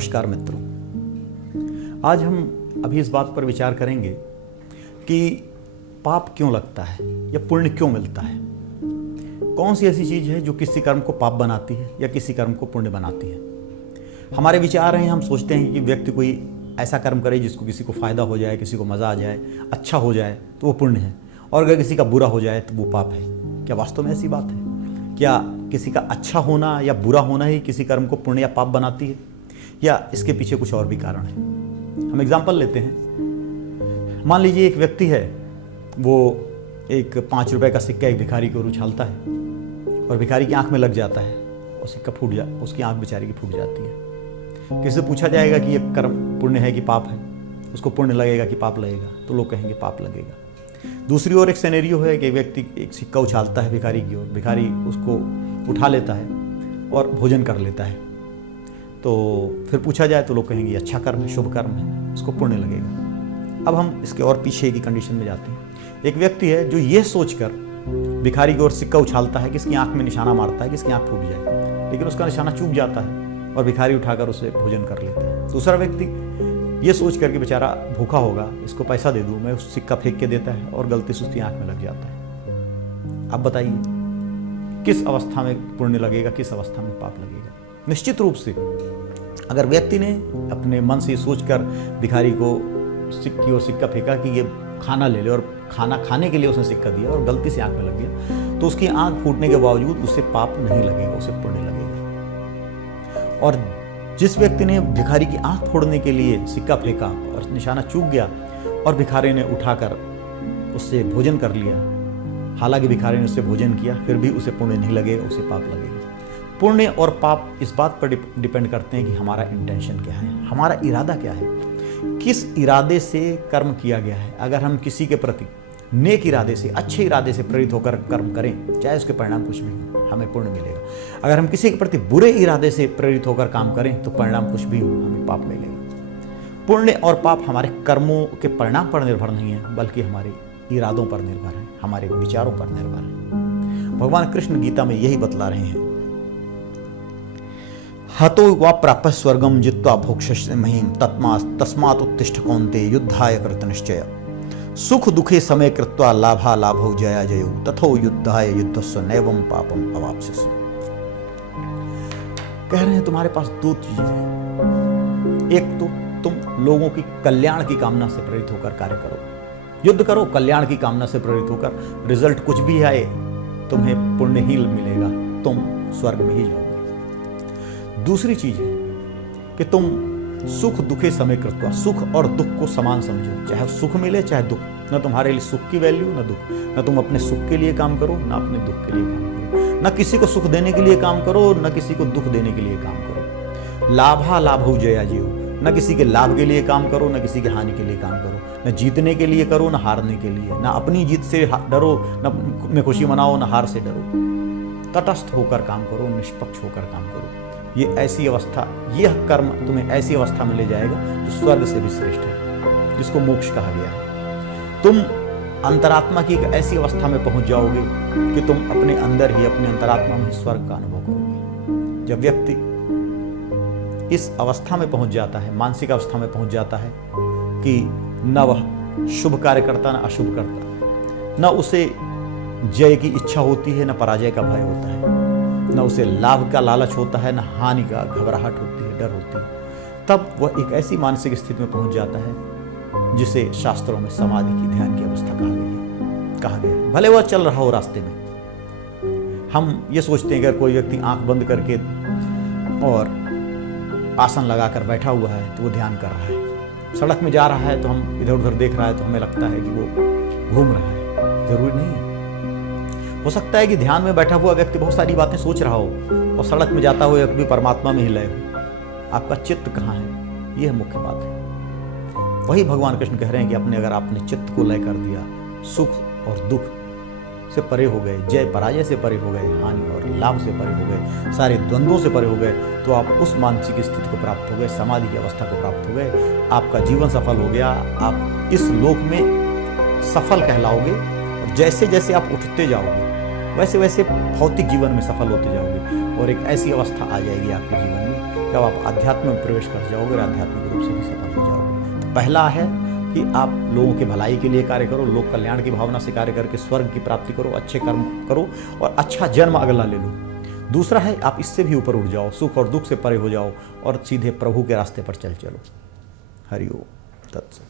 नमस्कार मित्रों। आज हम अभी इस बात पर विचार करेंगे कि पाप क्यों लगता है या पुण्य क्यों मिलता है। कौन सी ऐसी चीज़ है जो किसी कर्म को पाप बनाती है या किसी कर्म को पुण्य बनाती है। हमारे विचार हैं, हम सोचते हैं कि व्यक्ति कोई ऐसा कर्म करे जिसको किसी को फ़ायदा हो जाए, किसी को मज़ा आ जाए, अच्छा हो जाए तो वो पुण्य है, और अगर किसी का बुरा हो जाए तो वो पाप है। क्या वास्तव में ऐसी बात है? क्या किसी का अच्छा होना या बुरा होना ही किसी कर्म को पुण्य या पाप बनाती है, या इसके पीछे कुछ और भी कारण है? हम एग्जाम्पल लेते हैं। मान लीजिए एक व्यक्ति है, वो एक 5 रुपए का सिक्का एक भिखारी को उछालता है और भिखारी की आंख में लग जाता है और सिक्का उसकी आंख बेचारी की फूट जाती है। किसी से पूछा जाएगा कि ये कर्म पुण्य है कि पाप है, उसको पुण्य लगेगा कि पाप लगेगा, तो लोग कहेंगे पाप लगेगा। दूसरी ओर एक सिनेरियो है कि व्यक्ति एक सिक्का उछालता है भिखारी की ओर, भिखारी उसको उठा लेता है और भोजन कर लेता है, तो फिर पूछा जाए तो लोग कहेंगे अच्छा कर्म है, शुभ कर्म है, उसको पुण्य लगेगा। अब हम इसके और पीछे की कंडीशन में जाते हैं। एक व्यक्ति है जो ये सोचकर भिखारी की ओर सिक्का उछालता है कि इसकी आंख में निशाना मारता है कि इसकी आंख फूट जाए, लेकिन उसका निशाना चूक जाता है और भिखारी उठाकर उसे भोजन कर लेता है। दूसरा व्यक्ति ये सोच कर कि बेचारा भूखा होगा, इसको पैसा दे दूं, मैं उस सिक्का फेंक के देता है और गलती से उसकी आंख में लग जाता है। अब बताइए किस अवस्था में पुण्य लगेगा, किस अवस्था में पाप लगेगा? निश्चित रूप से अगर व्यक्ति ने अपने मन से सोचकर भिखारी को सिक्की और सिक्का फेंका कि ये खाना ले ले, और खाना खाने के लिए उसने सिक्का दिया और गलती से आंख में लग गया, तो उसकी आंख फूटने के बावजूद उसे पाप नहीं लगेगा, उसे पुण्य लगेगा। और जिस व्यक्ति ने भिखारी की आंख फोड़ने के लिए सिक्का फेंका और निशाना चूक गया और भिखारी ने उठाकर उससे भोजन कर लिया, हालांकि भिखारी ने उससे भोजन किया, फिर भी उसे पुण्य नहीं लगेगा, उसे पाप लगेगा। पुण्य और पाप इस बात पर डिपेंड करते हैं कि हमारा इंटेंशन क्या है, हमारा इरादा क्या है, किस इरादे से कर्म किया गया है। अगर हम किसी के प्रति नेक इरादे से, अच्छे इरादे से प्रेरित होकर कर्म करें, चाहे उसके परिणाम कुछ भी हो, हमें पुण्य मिलेगा। अगर हम किसी के प्रति बुरे इरादे से प्रेरित होकर काम करें तो परिणाम कुछ भी हो, हमें पाप मिलेगा। पुण्य और पाप हमारे कर्मों के परिणाम पर निर्भर नहीं है, बल्कि हमारे इरादों पर निर्भर है, हमारे विचारों पर निर्भर है। भगवान कृष्ण गीता में यही बतला रहे हैं, हतो वा प्राप्य स्वर्गम जित्वा भोक्ष्यसे महीम तस्मात् उत्तिष्ठ कौन्तेय युद्धाय कृत निश्चय सुख दुखे समय कृत्वा लाभा लाभौ जया जयो तथो युद्धाय युद्धस्व नैवं पापम अवाप्स्यसि। कह रहे हैं तुम्हारे पास 2 चीजें हैं। एक तो तुम लोगों की कल्याण की कामना से प्रेरित होकर कार्य करो, युद्ध करो कल्याण की कामना से प्रेरित होकर, रिजल्ट कुछ भी आए तुम्हें पुण्य ही मिलेगा, तुम स्वर्ग में ही जाओगे। दूसरी चीज है कि तुम सुख दुखे समय कृत्वा, सुख और दुख को समान समझो, चाहे सुख मिले चाहे दुख, न तुम्हारे लिए सुख की वैल्यू न दुख, न तुम अपने सुख के लिए काम करो न अपने दुख के लिए काम करो, न किसी को सुख देने के लिए काम करो न किसी को दुख देने के लिए काम करो। लाभा लाभौ जया जियो, न किसी के लाभ के लिए काम करो न किसी के हानि के लिए काम करो, न जीतने के लिए करो न हारने के लिए, न अपनी जीत से डरो न में खुशी मनाओ न हार से डरो। तटस्थ होकर काम करो, निष्पक्ष होकर काम करो। ये ऐसी अवस्था, यह कर्म तुम्हें ऐसी अवस्था में ले जाएगा जो स्वर्ग से भी श्रेष्ठ है, जिसको मोक्ष कहा गया है। तुम अंतरात्मा की एक ऐसी अवस्था में पहुंच जाओगे कि तुम अपने अंदर ही, अपने अंतरात्मा में ही स्वर्ग का अनुभव करोगे। जब व्यक्ति इस अवस्था में पहुंच जाता है, मानसिक अवस्था में पहुंच जाता है कि न वह शुभ कार्य करता न अशुभ करता, न उसे जय की इच्छा होती है न पराजय का भय होता है, न उसे लाभ का लालच होता है न हानि का घबराहट होती है, डर होती है, तब वह एक ऐसी मानसिक स्थिति में पहुंच जाता है जिसे शास्त्रों में समाधि की, ध्यान की अवस्था कहा गया है। भले वह चल रहा हो रास्ते में, हम ये सोचते हैं कि अगर कोई व्यक्ति आंख बंद करके और आसन लगाकर बैठा हुआ है तो वो ध्यान कर रहा है, सड़क में जा रहा है तो हम इधर उधर देख रहा है तो हमें लगता है कि वो घूम रहा है, जरूरी नहीं है। हो सकता है कि ध्यान में बैठा हुआ व्यक्ति बहुत सारी बातें सोच रहा हो और सड़क में जाता हुआ व्यक्ति भी परमात्मा में ही लय हो। आपका चित्त कहाँ है, यह मुख्य बात है। वही भगवान कृष्ण कह रहे हैं कि अगर आपने चित्त को लय कर दिया, सुख और दुख से परे हो गए, जय पराजय से परे हो गए, हानि और लाभ से परे हो गए, सारे द्वंद्वों से परे हो गए, तो आप उस मानसिक स्थिति को प्राप्त हो गए, समाधि की अवस्था को प्राप्त हो गए। आपका जीवन सफल हो गया, आप इस लोक में सफल कहलाओगे। और जैसे जैसे आप उठते जाओगे वैसे वैसे भौतिक जीवन में सफल होते जाओगे और एक ऐसी अवस्था आ जाएगी आपके जीवन में जब आप अध्यात्म में प्रवेश कर जाओगे और आध्यात्मिक रूप से भी सफल हो जाओगे। तो पहला है कि आप लोगों के भलाई के लिए कार्य करो, लोक कल्याण की भावना से कार्य करके स्वर्ग की प्राप्ति करो, अच्छे कर्म करो और अच्छा जन्म अगला ले लो। दूसरा है आप इससे भी ऊपर उठ जाओ, सुख और दुख से परे हो जाओ और सीधे प्रभु के रास्ते पर चलो। हरि ओम तत्सत।